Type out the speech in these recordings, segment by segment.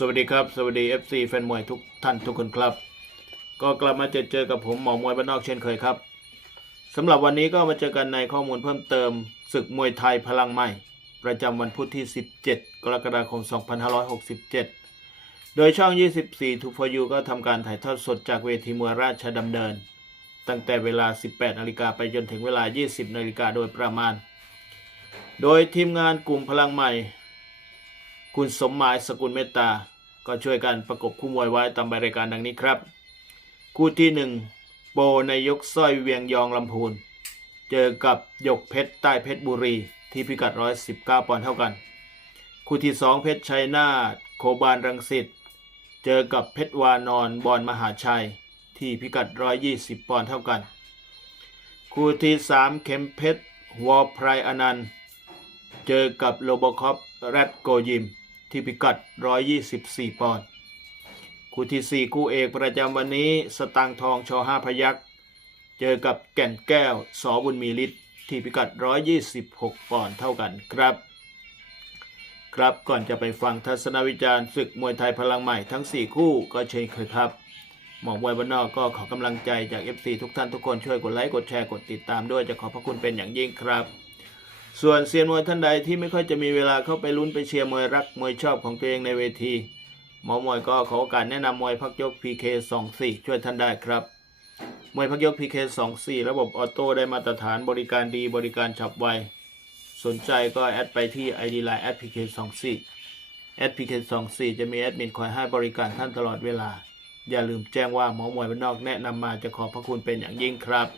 สวัสดีครับ สวัสดี FC แฟนมวยทุกท่านทุกคนครับ ก็กลับมาเจอเจอกับผมหมอมวยบ้านนอกเช่นเคยครับสำหรับวันนี้ก็มาเจอกันในข้อมูลเพิ่มเติมศึกมวยไทยพลังใหม่ ประจำวันพุธที่ 17 กรกฎาคม 2567 โดยช่อง 24 2 for you ก็ทำการถ่ายทอดสดจากเวทีมวยราชดำเนิน ตั้งแต่เวลา 18นาฬิกาไปจนถึงเวลา 20นาฬิกาโดยประมาณ โดยทีมงานกลุ่มพลังใหม่ คุณสมหมายสกุลเมตตา ก็ช่วยกันประกบคู่มวยไว้ตามใบรายการดังนี้ครับ คู่ที่หนึ่งโปในยกสร้อยเวียงยองลำพูน เจอกับหยกเพชรใต้เพชรบุรี ที่พิกัด 119 ปอนด์เท่ากัน คู่ที่สองเพชรชัยนาทโคบานรังสิต เจอกับเพชรวานอนบอลมหาชัย ที่พิกัด 120 ปอนด์เท่ากัน คู่ที่สามเข็มเพชรวอไพรอนันต์ เจอกับโลโบคอปแรดโกยิม ที่พิกัด 124 ปอนด์คู่ที่ 4 คู่เอกประจำวันนี้สตังทองชอห้าพยักษ์เจอกับแก่นแก้วสอบุญมีฤทธิ์ที่พิกัด 126 ปอนด์เท่ากันครับ ครับก่อนจะไปฟังทัศนวิจารณ์ศึกมวยไทยพลังใหม่ทั้ง 4 คู่ก็เชิญเคยครับหมอมวยบ้านนอกก็ขอกำลังใจจาก FC ทุกท่านทุกคนช่วยกดไลค์กดแชร์กดติดตามด้วยจะขอบพระคุณเป็นอย่างยิ่งครับ ส่วนเซียนมวยท่านใดที่ไม่ค่อยจะมีเวลาเข้าไปลุ้นไปเชียร์มวยรักมวยชอบของตัวเองในเวที หมอมวยก็ขอโอกาสแนะนำมวยพักยก PK 24 ช่วยท่านได้ครับ มวยพักยก PK 24 ระบบออโต้ได้มาตรฐานบริการดีบริการฉับไว สนใจก็แอดไปที่ ID Line แอด PK 24 แอด PK 24 จะมีแอดมินคอยให้บริการท่านตลอดเวลา อย่าลืมแจ้งว่าหมอมวยบ้านนอกแนะนำมาจะขอบพระคุณเป็นอย่างยิ่งครับ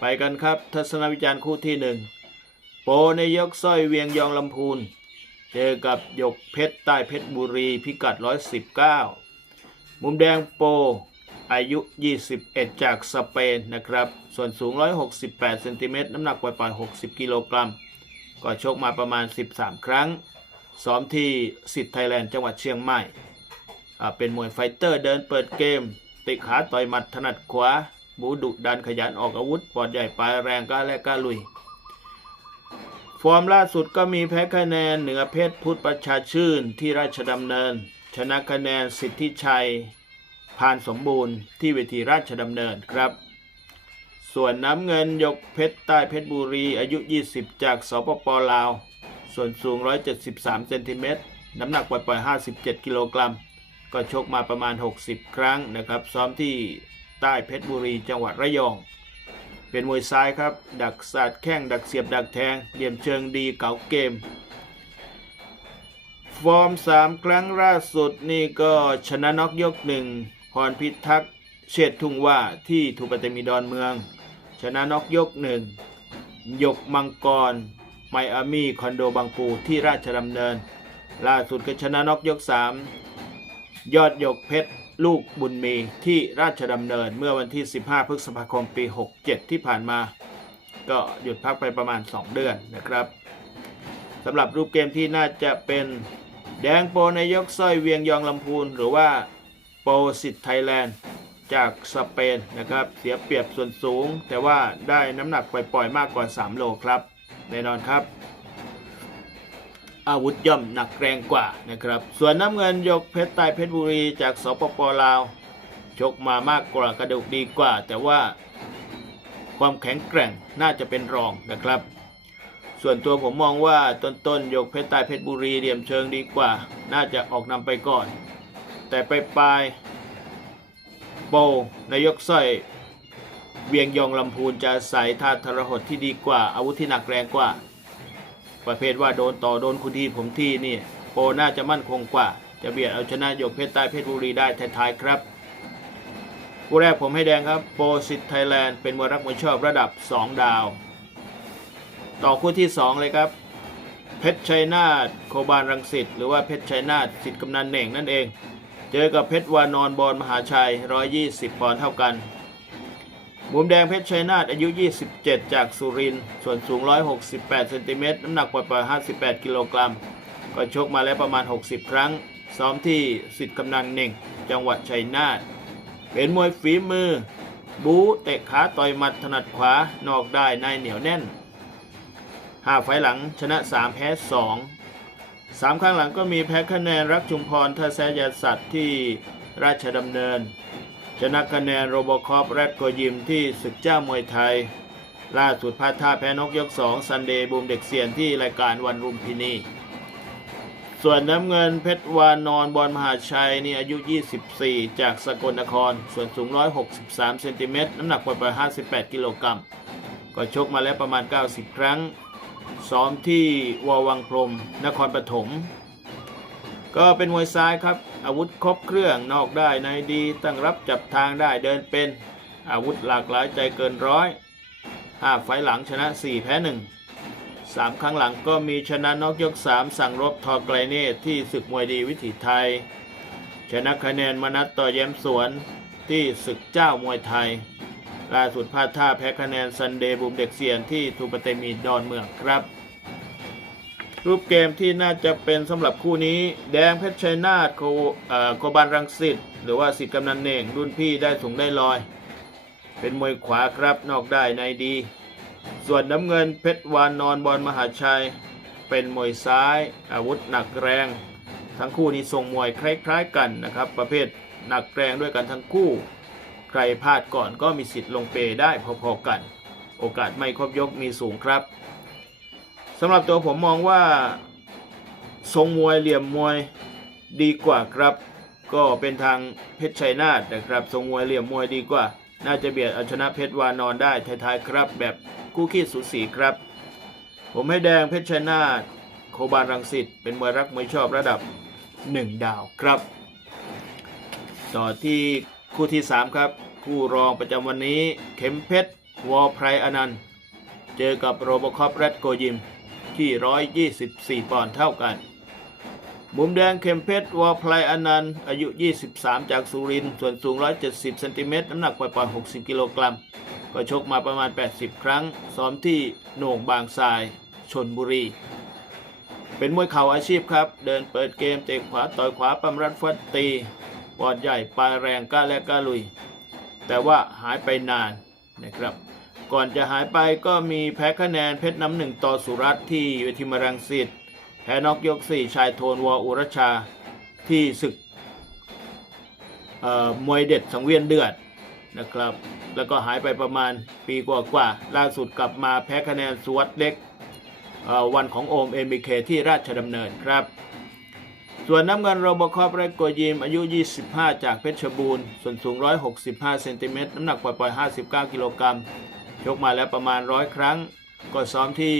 ไปกันครับ ทัศนวิจารณ์คู่ที่หนึ่ง โปในยกสร้อยเวียงยองลำพูน เจอกับหยกเพชรใต้เพชรบุรีพิกัด 119 มุมแดงโปอายุ 21 จากสเปนนะครับ ส่วนสูง 168เซนติเมตรน้ำหนักปล่อยๆ60 กิโลกรัม ก็ชกมาประมาณ 13 ครั้ง ซ้อมที่สิทธิ์ไทยแลนด์จังหวัดเชียงใหม่ เป็นมวยไฟเตอร์เดินเปิดเกม ติขาต่อยหมัดถนัดขวา บูดุดันขยันออกอาวุธ ปอดใหญ่ปลายแรงกล้าและกล้าลุย ฟอร์มล่าสุดก็มีแพ้คะแนนเหนือเพชรพุทธประชาชื่นที่ราชดำเนิน ชนะคะแนนสิทธิชัยพานสมบูรณ์ที่เวทีราชดำเนินครับ ส่วนน้ำเงินยกเพชรใต้เพชรบุรีอายุ 20 จากสปปลาว ส่วนสูง 173 เซนติเมตร น้ำหนักปล่อยๆ57 กิโลกรัม ก็ชกมาประมาณ 60 ครั้งนะครับ ซ้อมที่ใต้เพชรบุรีจังหวัดระยอง เป็นมวยซ้ายครับ ดักสาดแข้งดักเสียบดักแทงเหลี่ยมเชิงดีเก๋าเกม ฟอร์ม 3 ครั้งล่าสุดนี่ก็ชนะน็อกยกหนึ่งพรพิทักษ์เชษทุ่งว่าที่ถูปเตมีดอนเมือง ชนะน็อกยกหนึ่งยกมังกร ไมอามี่คอนโดบางปูที่ราชดำเนิน ล่าสุดก็ชนะน็อกยก 3 ยอดยกเพชร ลูกบุญมีที่ราชดำเนินเมื่อวันที่ 15 พฤษภาคมปี 67 ที่ผ่านมา ก็หยุดพักไปประมาณ 2 เดือนนะครับสำหรับรูปเกมที่น่าจะเป็นแดงโปในยกสร้อยเวียงยองลำพูน หรือว่าโปสิทธิ์ไทยแลนด์จากสเปนนะครับ เสียเปรียบส่วนสูง แต่ว่าได้น้ำหนักปล่อยๆมากกว่า 3 โลครับแน่นอนครับ อาวุธย่อมหนักแรงกว่านะครับ ส่วนน้ำเงินยกเพชรใต้เพชรบุรีจากสปปลาวชกมามากกว่ากระดูกดีกว่า แต่ว่าความแข็งแกร่งน่าจะเป็นรองนะครับ ส่วนตัวผมมองว่าต้นๆยกเพชรใต้เพชรบุรีเหลี่ยมเชิงดีกว่า น่าจะออกนำไปก่อน แต่ไปปลายโปนายกสร้อยเวียงยองลำพูนจะใส่ท่าทรหดที่ดีกว่า อาวุธที่หนักแรงกว่า ประเภทว่าโดนต่อโดนคุณที่ผมที่นี่โปน่าจะมั่นคงกว่า จะเบียดเอาชนะยกเพชรใต้เพชรบุรีได้ท้ายๆครับคู่แรกผมให้แดงครับโปสิทธิ์ไทยแลนด์เป็นมวยรักมวยชอบระดับ 2 ดาว ต่อคู่ที่ 2 เลยครับ เพชรชัยนาทโคบานรังสิตหรือว่าเพชรชัยนาทสิทธิ์กำนันเหน่งนั่นเอง เจอกับเพชรวานอนบอลมหาชัย 120 ปอนด์เท่ากัน มุมแดงเพชรชัยนาทอายุ 27 จากสุรินทร์ส่วนสูง 168เซนติเมตรน้ำหนักปล่อยๆ58 กิโลกรัม ก็ชกมาแล้วประมาณ 60 ครั้ง ซ้อมที่สิทธิ์กำนันเหน่ง จังหวัดชัยนาท เป็นมวยฝีมือ บูเตะขาต่อยหมัดถนัดขวานอกได้ในเหนียวแน่นหาไฟหลังชนะ 3 แพ้2สามครั้งหลังก็มีแพ้คะแนนรักชุมพรท่าแซยาสัตว์ที่ราชดำเนิน ชนะคะแนนโรบคอปแรดโกยิมที่ศึกเจ้ามวยไทย ล่าสุดพาท่าแพ้นกยกสองซันเดย์บูมเด็กเซียนที่รายการวันรุมพินี ส่วนน้ำเงินเพชรวานนอนบอลมหาชัยนี่อายุ 24 จากสกลนคร ส่วนสูง 163เซนติเมตรน้ำหนักประมาณ58 กิโลกรัมก็ชกมาแล้วประมาณ 90 ครั้ง ซ้อมที่ววังพรม นครปฐม ก็เป็นมวยซ้ายครับอาวุธครบเครื่องนอกได้ในดีตั้งรับจับทางได้เดินเป็นอาวุธหลากหลายใจเกินร้อยห้าไฟหลังชนะ 4 แพ้1สามครั้งหลังก็มีชนะนอกยก 3 สั่งรบทอไกลเนตที่ศึกมวยดีวิถีไทย ชนะคะแนนมนัตต่อแย้มสวนที่ศึกเจ้ามวยไทยล่าสุดพลาดท่าแพ้คะแนนซันเดย์บุมเด็กเซียนที่ทูปเตมีดอนเมืองครับ รูปเกมที่น่าจะเป็นสำหรับคู่นี้ แดงเพชรชัยนาทโคโคบานรังสิตหรือว่าสิทธิ์กำนันเน่งรุ่นพี่ได้สูงได้ลอย เป็นมวยขวาครับนอกได้ในดี ส่วนน้ำเงินเพชรวานนอนบอลมหาชัย เป็นมวยซ้าย อาวุธหนักแรง ทั้งคู่นี้ทรงมวยคล้าย ๆ กันนะครับ ประเภทหนักแรงด้วยกันทั้งคู่ ใครพลาดก่อนก็มีสิทธิ์ลงเปได้พอๆกัน โอกาสไม่ครบยกมีสูงครับ สำหรับตัวผมมองว่าทรงมวยเหลี่ยมมวยดีกว่าครับ ก็เป็นทางเพชรชัยนาทนะครับ ทรงมวยเหลี่ยมมวยดีกว่า น่าจะเบียดเอาชนะเพชรวานอนได้ท้ายๆครับ แบบคู่ขี้สูสีครับ ผมให้แดงเพชรชัยนาทโคบานรังสิตเป็นมวยรักมวยชอบระดับ 1 ดาวครับ ต่อที่คู่ที่ 3 ครับ คู่รองประจำวันนี้ เข็มเพชรวอลไพรอนันต์ เจอกับโรบคอปแรดโกยิม ที่ 124 ปอนด์เท่ากัน มุมแดงเข็มเพชรวอลไพรอนันต์อายุ 23 จากสุรินทร์ส่วนสูง 170เซนติเมตรน้ำหนักปล่อยๆ60 กิโลกรัม ก็ชกมาประมาณ 80 ครั้ง ซ้อมที่โหน่งบางทรายชนบุรี เป็นมวยเข่าอาชีพครับ เดินเปิดเกมเตะขวาต่อยขวาปั๊มรัดฟัดตีปอดใหญ่ปลายแรงกล้าและกล้าลุย แต่ว่าหายไปนานนะครับ ก่อนจะหายไปก็มีแพ้คะแนนเพชรน้ำหนึ่งต่อสุรัตน์ที่เวทีมรังสิตแพ้นอกยก 4 ชายโทนวออุรชาที่ศึกมวยเด็ดสังเวียนเดือดนะครับ แล้วก็หายไปประมาณปีกว่าๆล่าสุดกลับมาแพ้คะแนนสวัสดเล็กวันของโอมเอ็มบีเคที่ราชดำเนินครับ ส่วนน้ำเงินโรบคอปและโกยิมอายุ 25 จากเพชรบูรณ์ ส่วนสูง 165 เซนติเมตรน้ำหนักปล่อยๆ59 กิโลกรัม ชกมาแล้วประมาณ100ครั้ง ก็ซ้อมที่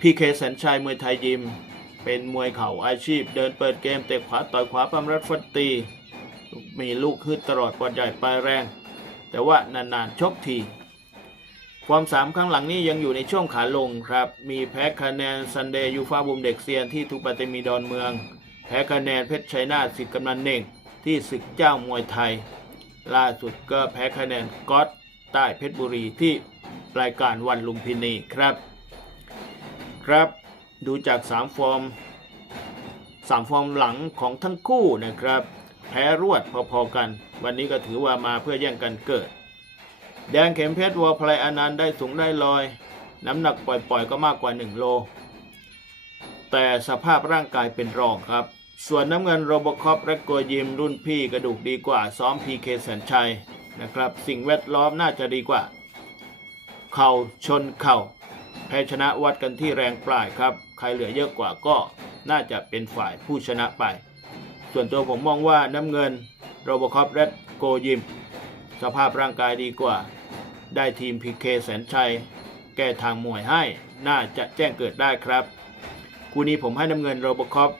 พีเคสัญชัยมวยไทยยิม เป็นมวยเข่าอาชีพ เดินเปิดเกมเตะขวาต่อยขวาปั๊มรัดฟัดตี มีลูกฮึดตลอดปอดใหญ่ปลายแรง แต่ว่านานๆชกที ความสามครั้งหลังนี้ยังอยู่ในช่วงขาลงครับ มีแพ้คะแนนซันเดย์ยูฟาบุมเด็กเซียนที่ทุปาเตมีดอนเมือง แพ้คะแนนเพชรชัยนาทสิทธิ์กำนันเน่งที่ศึกเจ้ามวยไทย ล่าสุดก็แพ้คะแนนก๊อต ใต้เพชรบุรีที่รายการวันลุมพินีครับ ครับดูจาก 3 ฟอร์ม 3 ฟอร์มหลังของทั้งคู่นะครับ แพ้รวดพอๆกัน วันนี้ก็ถือว่ามาเพื่อแย่งกันเกิด แดงเข็มเพชรวอลพลายอนันต์ได้สูงได้ลอย น้ำหนักปล่อยๆก็มากกว่า 1 โล แต่สภาพร่างกายเป็นรองครับ ส่วนน้ำเงินโรบคอปและโกยิมรุ่นพี่กระดูกดีกว่าซ้อมพีเคแสนชัย นะครับ สิ่งแวดล้อมน่าจะดีกว่า เข่าชนเข่าแพ้ชนะวัดกันที่แรงปลายครับ ใครเหลือเยอะกว่าก็น่าจะเป็นฝ่ายผู้ชนะไป ส่วนตัวผมมองว่าน้ำเงินโรบคอปและโกยิม สภาพร่างกายดีกว่า ได้ทีมพีเคแสนชัย แก้ทางมวยให้น่าจะแจ้งเกิดได้ครับคู่นี้ผมให้น้ำเงินโรบคอป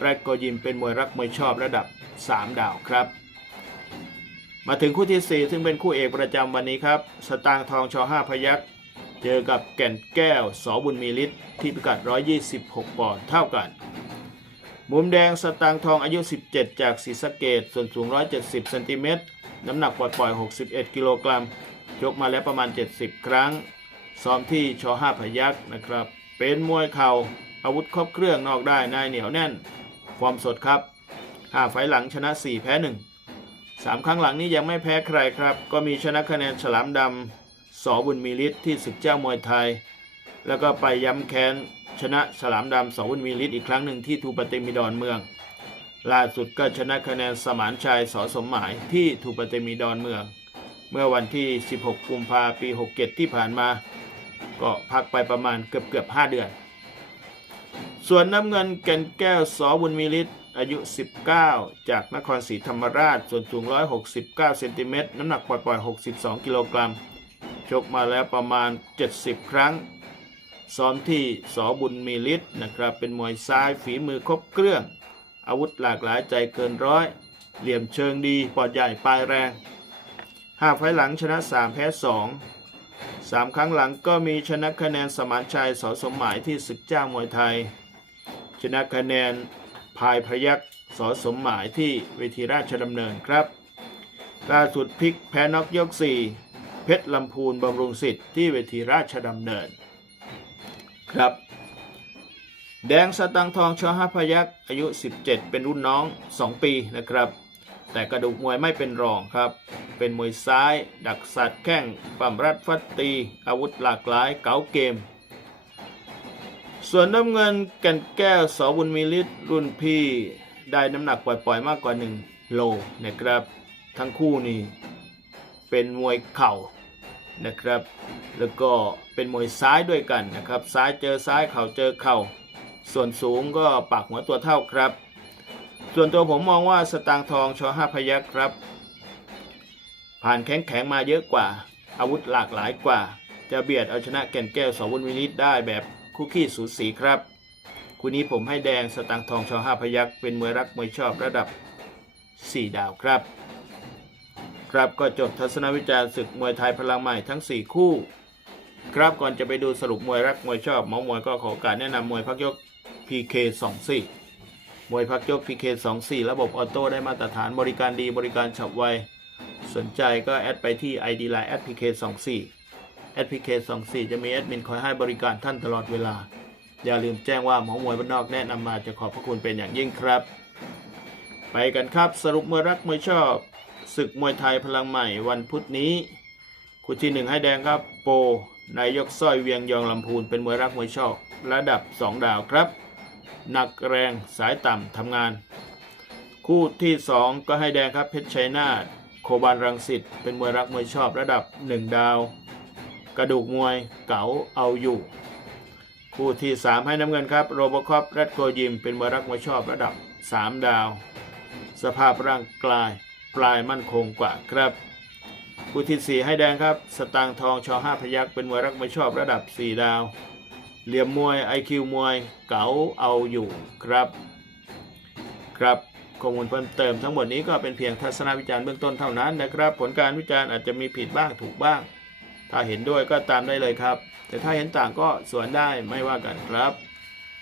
และโกยิมเป็นมวยรักมวยชอบระดับ 3 ดาวครับ มาถึงคู่ที่ 4 ซึ่งเป็นคู่เอกประจำวันนี้ครับ สตางทองชอ5พยักเจอกับแก่นแก้วสบุญมีฤทธิ์ที่พิกัด 126 ปอนด์เท่ากัน มุมแดงสตางทองอายุ 17 จากศรีสะเกดส่วนสูง 170 เซนติเมตร น้ำหนักปล่อย 61 กิโลกรัมยกมาแล้วประมาณ 70 ครั้ง ซ้อมที่ชอ5พยักนะครับ เป็นมวยเข่าอาวุธครบเครื่องนอกได้นายเหนียวแน่นฟอร์มสดครับ 5 ไฟหลังชนะ 4 แพ้ 1 3ครั้งหลังนี้ยังไม่แพ้ใครครับ ก็มีชนะคะแนนฉลามดำสอบุญมีฤทธิ์ที่ศึกเจ้ามวยไทย แล้วก็ไปย้ำแค้นชนะฉลามดำสวุนมีฤทธิ์อีกครั้งหนึ่งที่ทูปเตมิดอนเมือง ล่าสุดก็ชนะคะแนนสมานชัยสอสมหมายที่ทูปเตมิดอนเมือง เมื่อวันที่ 16 กุมภาปี 67 ที่ผ่านมา ก็พักไปประมาณเกือบเกือบ5เดือน ส่วนน้ำเงินแก่นแก้วสอบุญมีฤทธิ์ อายุ 19 จากนครศรีธรรมราช ส่วนสูง 169 เซนติเมตร น้ำหนักปล่อยๆ 62 กิโลกรัม ชกมาแล้วประมาณ 70 ครั้ง ซ้อมที่สอบุญมีฤทธิ์นะครับ เป็นมวยซ้ายฝีมือครบเครื่อง อาวุธหลากหลายใจเกินร้อย เหลี่ยมเชิงดี ปอดใหญ่ปลายแรงห้าไฟหลังชนะ 3 แพ้2สามครั้งหลังก็มีชนะคะแนนสมานชัยสอสมหมายที่ศึกเจ้ามวยไทย ชนะคะแนน พายพยักสอสมหมายที่เวทีราชดำเนินครับล่าสุดพลิกแพ้นอกยก 4 เพชรลำพูนบำรุงสิทธิ์ที่เวทีราชดำเนิน ครับ แดงสตังทองชอห้าพยักอายุ 17 เป็นรุ่นน้อง 2 ปีนะครับ แต่กระดูกมวยไม่เป็นรองครับ เป็นมวยซ้าย ดักสัตว์แข้งปั่มรัดฟัดตี อาวุธหลากหลายเก๋าเกม ส่วนน้ำเงินแกันแก้วสบุญมีฤทธิ์รุ่นพี่ได้น้ำหนักปล่อยๆ มากกว่า 1 โลนะครับ ทั้งคู่นี่เป็นมวยเข่านะครับ แล้วก็เป็นมวยซ้ายด้วยกันนะครับ ซ้ายเจอซ้ายเข่าเจอเข่า ส่วนสูงก็ปากหัวตัวเท่าครับ ส่วนตัวผมมองว่าสตางค์ทองชอห้าพยักครับ ผ่านแข็งแข็งมาเยอะกว่า อาวุธหลากหลายกว่า จะเบียดเอาชนะแก่นแก้วสวุญวินิตได้แบบ คู่ขี้สูสีครับคู่นี้ผมให้แดงสตางทองชอห้าพยักเป็นมวยรักมวยชอบระดับ 4 ดาวครับ ครับก็จบทัศนวิจารณ์ศึกมวยไทยพลังใหม่ทั้ง 4 คู่ ครับก่อนจะไปดูสรุปมวยรักมวยชอบหมอมวยก็ขอกาสแนะนำมวยพักยก PK 24 มวยพักยก PK 24 ระบบออโต้ได้มาตรฐานบริการดีบริการฉับไว สนใจก็แอดไปที่ ID Line แอด PK 24แอด PK 24จะมีแอดมินคอยให้บริการท่านตลอดเวลา อย่าลืมแจ้งว่าหมอมวยบ้านนอกแนะนำมาจะขอบพระคุณเป็นอย่างยิ่งครับ ไปกันครับสรุปมวยรักมวยชอบศึกมวยไทยพลังใหม่วันพุธนี้คู่ที่หนึ่งให้แดงครับโปนายกสร้อยเวียงยองลำพูนเป็นมวยรักมวยชอบระดับ 2 ดาวครับ หนักแรงสายต่ำทำงาน คู่ที่ 2 ก็ให้แดงครับเพชรชัยนาทโคบานรังสิตเป็นมวยรักมวยชอบระดับ 1 ดาว กระดูกมวยเก๋าเอาอยู่ คู่ที่ 3 ให้น้ำเงินครับโรบคอปแรดโกยิมเป็นมวยรักมวยชอบระดับ 3 ดาว สภาพร่างกายปลายมั่นคงกว่าครับคู่ที่ 4 ให้แดงครับ สตางทองชอห้าพยักเป็นมวยรักมวยชอบระดับ 4 ดาว เหลี่ยมมวย IQ มวยเก๋าเอาอยู่ครับ ครับข้อมูลเพิ่มเติมทั้งหมดนี้ก็เป็นเพียงทัศนวิจารณ์เบื้องต้นเท่านั้นนะครับ ผลการวิจารณ์อาจจะมีผิดบ้างถูกบ้าง ถ้าเห็นด้วยก็ตามได้เลยครับ แต่ถ้าเห็นต่างก็สวนได้ไม่ว่ากันครับ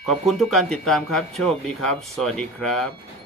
ขอบคุณทุกการติดตามครับ โชคดีครับ สวัสดีครับ